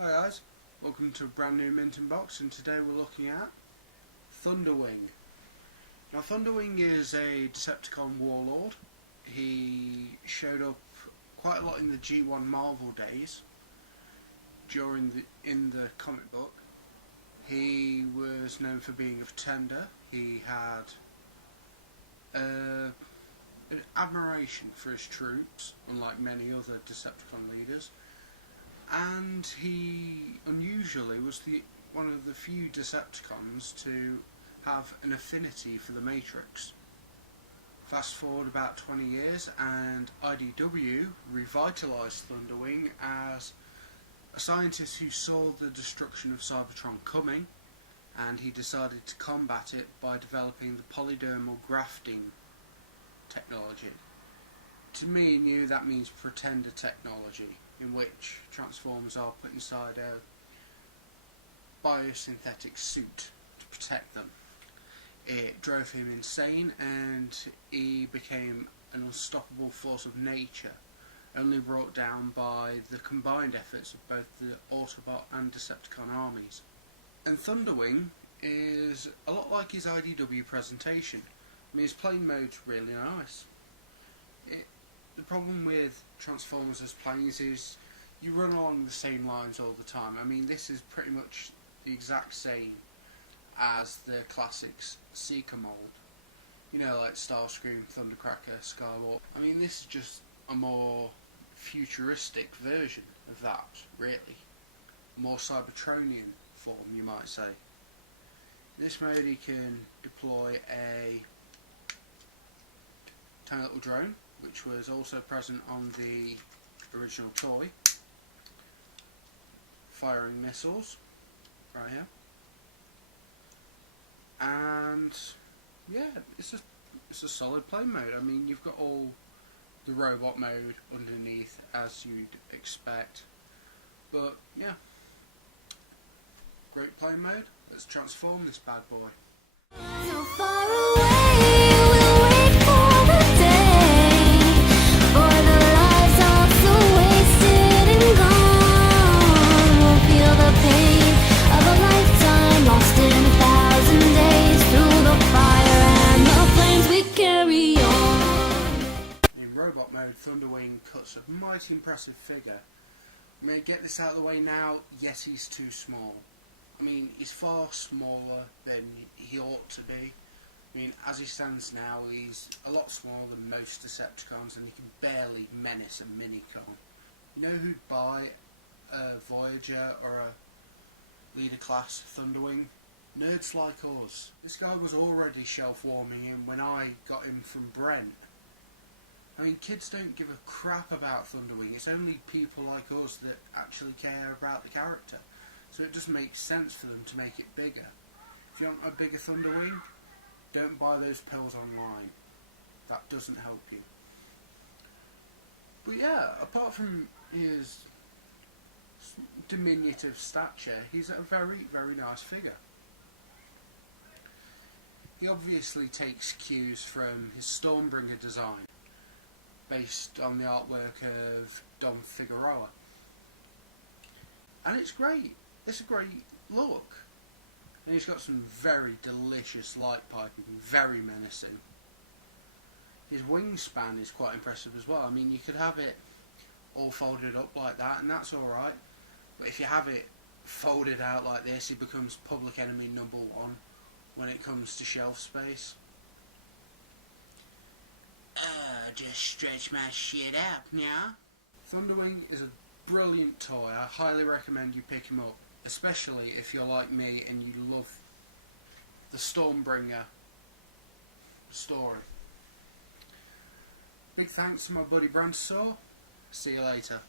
Hi guys, welcome to a brand new Mint Box, and today we're looking at Thunderwing. Now Thunderwing is a Decepticon warlord. He showed up quite a lot in the G1 Marvel days in the comic book. He was known for being a pretender. He had an admiration for his troops, unlike many other Decepticon leaders. And he unusually was one of the few Decepticons to have an affinity for the Matrix. Fast forward about 20 years and IDW revitalised Thunderwing as a scientist who saw the destruction of Cybertron coming, and he decided to combat it by developing the polydermal grafting technology. To me, that means pretender technology, in which Transformers are put inside a biosynthetic suit to protect them. It drove him insane, and he became an unstoppable force of nature, only brought down by the combined efforts of both the Autobot and Decepticon armies. And Thunderwing is a lot like his IDW presentation. I mean, his plane mode's really nice. The problem with Transformers as planes is you run along the same lines all the time. I mean, this is pretty much the exact same as the classics Seeker mold. You know, like Starscream, Thundercracker, Skywalker. I mean, this is just a more futuristic version of that, really. More Cybertronian form, you might say. In this mode, he can deploy a tiny little drone, which was also present on the original toy, firing missiles right here, and yeah, it's a solid plane mode. I mean, you've got all the robot mode underneath, as you'd expect, but yeah, great plane mode. Let's transform this bad boy. So far away, we'll wait for the day, for the lives all so wasted and gone. We'll feel the pain of a lifetime lost in 1,000 days, through the fire and the flames we carry on. In robot mode, Thunderwing cuts a mighty impressive figure. May I get this out of the way now? Yes, he's too small. I mean, he's far smaller than he ought to be. I mean, as he stands now, he's a lot smaller than most Decepticons, and he can barely menace a Minicon. You know who'd buy a Voyager or a leader class Thunderwing? Nerds like us. This guy was already shelf warming him when I got him from Brent. I mean, kids don't give a crap about Thunderwing. It's only people like us that actually care about the character. So it just makes sense for them to make it bigger. If you want a bigger Thunderwing, don't buy those pills online. That doesn't help you. But yeah, apart from his diminutive stature, he's a very, very nice figure. He obviously takes cues from his Stormbringer design, based on the artwork of Dom Figueroa. And it's great. It's a great look. And he's got some very delicious light piping, very menacing. His wingspan is quite impressive as well. I mean, you could have it all folded up like that, and that's alright. But if you have it folded out like this, he becomes public enemy #1 when it comes to shelf space. Just stretch my shit out now. Thunderwing is a brilliant toy. I highly recommend you pick him up, especially if you're like me and you love the Stormbringer story. Big thanks to my buddy Bransaw. See you later.